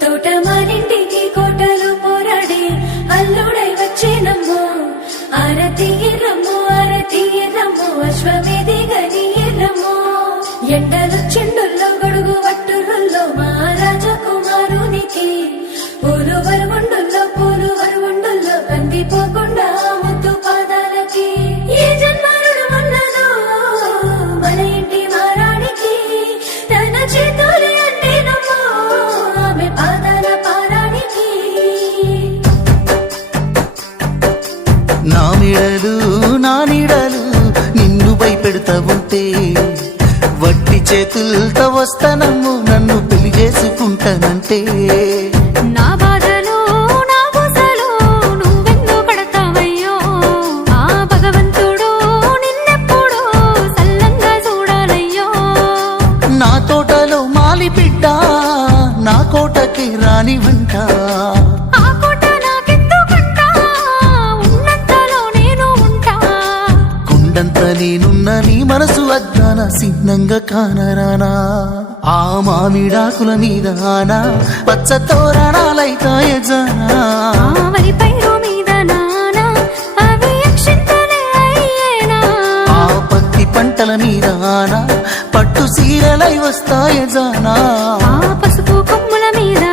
తోటమాలింటికి కోటలు పోరాడి అల్లుడై వచ్చేనమ్మో ఆరతి రమ్ము అశ్వమేధి గని రమ్ము ఎండలు చెండుల్లో గొడుగు వట్టుల్లో మహారాజా కుమారునికి పూలు వరవుండుల్లో కందిపోకుండా ముద్దు పాదాలకి ఏ జన్మరుడు ఉన్నదో మన ఇంటి మారానికి తన చేతులే అంటేనమ్మో ఆమె పాదాల పారానికి నా మెడలు నా నీడలు నిన్ను భయపెడతా ఉంటే వట్టి చేతులతో వస్తానమ్ము నన్ను పెళ్లి చేసుకుంటానంటే నా బాధలు నా బుసలు నువ్వెందుకు కడతావయ్యో ఆ భగవంతుడు నిన్నెప్పుడు సల్లంగా చూడాలయ్యో నా తోటలో మాలి బిడ్డ నా కోటకి రాని వంట ఆ కోట నాకెందుకంట ఉన్నంతలో నేను ఉంటా కొండంత నేనున్న నీ మనసు అద్దాన సిన్నంగా కానరానా ఆ మామిడాకుల మీద ఆనా పచ్చ తోరణాలైతాయ జానా ఆ వరి పైరు మీద నానా అవి అక్షింతలే అయ్యేనా ఆ పత్తి పంటల మీద ఆనా పట్టు సీరలై వస్తాయ జానా ఆ పసుపు కొమ్ముల మీద